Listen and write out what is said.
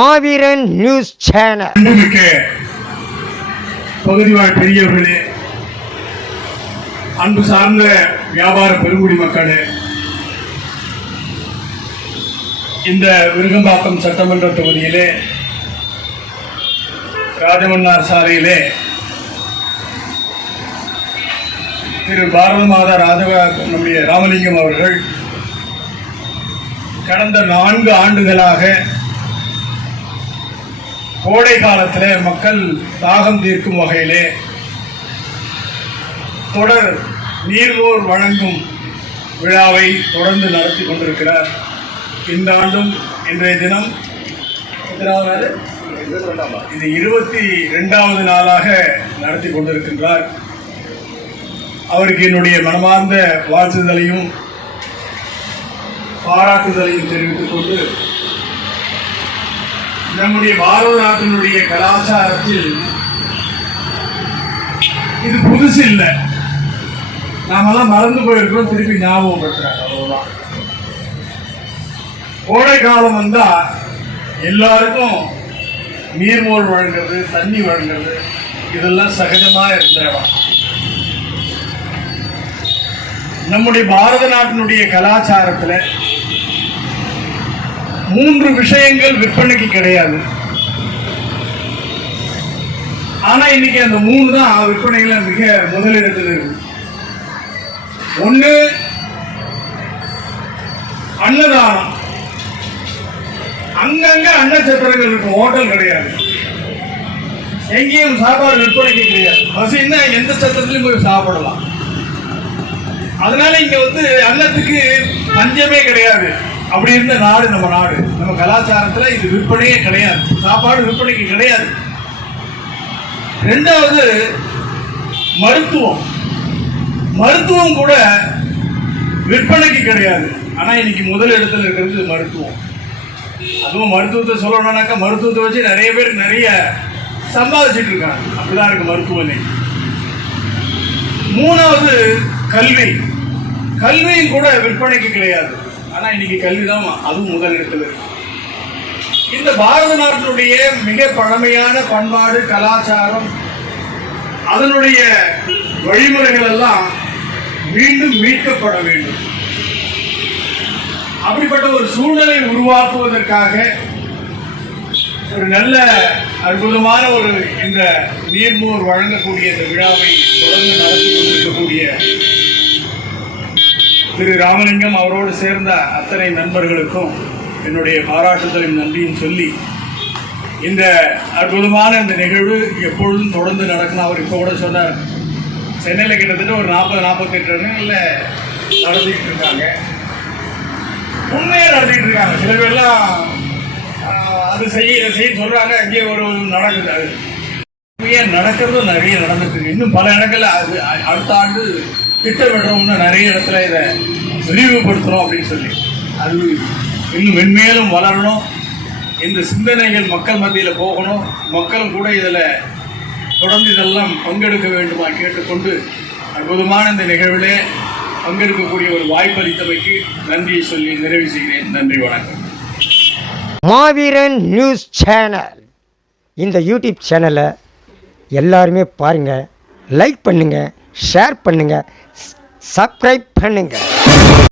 மாவீரன் news channel. பகுதி வாழ் பெரியவர்களே அன்பு சார்ந்த வியாபார பெருங்குடி மக்களே இந்த விருகம்பாக்கம் சட்டமன்ற தொகுதியிலே ராஜமன்னார் சாலையிலே திரு பாரத மாதா ராஜவ நம்முடைய ராமலிங்கம் அவர்கள் கடந்த நான்கு ஆண்டுகளாக கோடை காலத்தில் மக்கள் தாகம் தீர்க்கும் வகையிலே தொடர் நீர்வோர் வழங்கும் விழாவை தொடர்ந்து நடத்தி கொண்டிருக்கிறார். இந்த ஆண்டும் இன்றைய தினம் இது இருபத்தி ரெண்டாவது நாளாக நடத்தி கொண்டிருக்கின்றார். அவருக்கு என்னுடைய மனமார்ந்த வாழ்த்துதலையும் பாராட்டுதலையும் தெரிவித்துக் கொண்டு நம்முடைய பாரத நாட்டினுடைய கலாச்சாரத்தில் இது புதுசு இல்லை. நாமெல்லாம் மறந்து போயிருக்கிறோம் திருப்பி ஞாபகப்படுத்துறாங்க அவ்வளவுதான். கோடை காலம் வந்தா எல்லாருக்கும் நீர்மோல் வழங்குறது தண்ணி வழங்குறது இதெல்லாம் சகஜமா இருந்தவா. நம்முடைய பாரத நாட்டினுடைய கலாச்சாரத்துல மூன்று விஷயங்கள் விற்பனைக்கு கிடையாது. ஆனா இன்னைக்கு அந்த மூணு தான் விற்பனையில மிக முதலிடத்தில் இருக்கு. ஒன்று அன்னதானம். அங்கங்க அன்னச்சத்திரங்கள் இருக்கும் ஹோட்டல் கிடையாது. எங்கேயும் சாப்பாடு விற்பனைக்கு கிடையாது. பசின்னா எந்த சத்திரத்திலும் போய் சாப்பிடலாம். அதனால இங்க வந்து அன்னத்துக்கு பஞ்சமே கிடையாது. அப்படி இருந்த நாடு நம்ம நாடு. நம்ம கலாச்சாரத்துல இது விற்பனையே கிடையாது. சாப்பாடு விற்பனைக்கு கிடையாது. ரெண்டாவது மருத்துவம். மருத்துவம் கூட விற்பனைக்கு கிடையாது. ஆனா இன்னைக்கு முதல் இடத்துல இருக்கிறது மருத்துவம். அதுவும் மருத்துவத்தை சொல்லணும்னாக்கா மருத்துவத்தை வச்சு நிறைய பேர் நிறைய சம்பாதிச்சிட்டு இருக்காங்க. அப்படிதான் இருக்கு மருத்துவம் இன்னைக்கு. மூணாவது கல்வி. கல்வியும் கூட விற்பனைக்கு கிடையாது. ஆனால் இன்னைக்கு கல்வி தான் அதுவும் முதல் இடத்துல இருக்கு. இந்த பாரத நாட்டினுடைய மிக பழமையான பண்பாடு கலாச்சாரம் அதனுடைய வழிமுறைகள் எல்லாம் மீண்டும் மீட்கப்பட வேண்டும். அப்படிப்பட்ட ஒரு சூழ்நிலை உருவாக்குவதற்காக ஒரு நல்ல அற்புதமான ஒரு இந்த நீர்மோர் வழங்கக்கூடிய இந்த விழாவை தொடர்ந்து நடத்தி கொண்டிருக்கக்கூடிய திரு ராமலிங்கம் அவரோடு சேர்ந்த அத்தனை நண்பர்களுக்கும் என்னுடைய பாராட்டுதலையும் நன்றியும் சொல்லி இந்த அற்புதமான இந்த நிகழ்வு எப்பொழுதும் தொடர்ந்து நடக்கணும் அவர் இப்போ கூட சொன்னார். சென்னையில் கிட்டத்தட்ட ஒரு நாற்பது நாற்பத்தெட்டு இடங்கள்ல நடத்திட்டு இருக்காங்க. உண்மையாக நடத்திட்டு இருக்காங்க. சில பேர்லாம் அது செய்ய செய்ய சொல்கிறாங்க அங்கேயே ஒரு நடக்குது அது. நடக்கிறதும் நிறைய நடந்துட்டு இன்னும் பல இடங்கள்ல அது அடுத்த ஆண்டு திட்டமிடுறோம்னு நிறைய இடத்துல இதை விரிவுபடுத்துறோம் அப்படின்னு சொல்லி. அது இன்னும் மென்மேலும் வளரணும். இந்த சிந்தனைகள் மக்கள் மத்தியில் போகணும். மக்களும் கூட இதில் தொடர்ந்து இதெல்லாம் பங்கெடுக்க வேண்டுமா கேட்டுக்கொண்டு அற்புதமான இந்த நிகழ்விலே பங்கெடுக்கக்கூடிய ஒரு வாய்ப்பளித்தமைக்கு நன்றியை சொல்லி நிறைவு செய்கிறேன். நன்றி வணக்கம். மாவீரன் நியூஸ் சேனல். இந்த யூடியூப் சேனலை எல்லாருமே பாருங்கள் லைக் பண்ணுங்கள் ஷேர் பண்ணுங்கள் சப்ஸ்கிரைப் பண்ணுங்கள்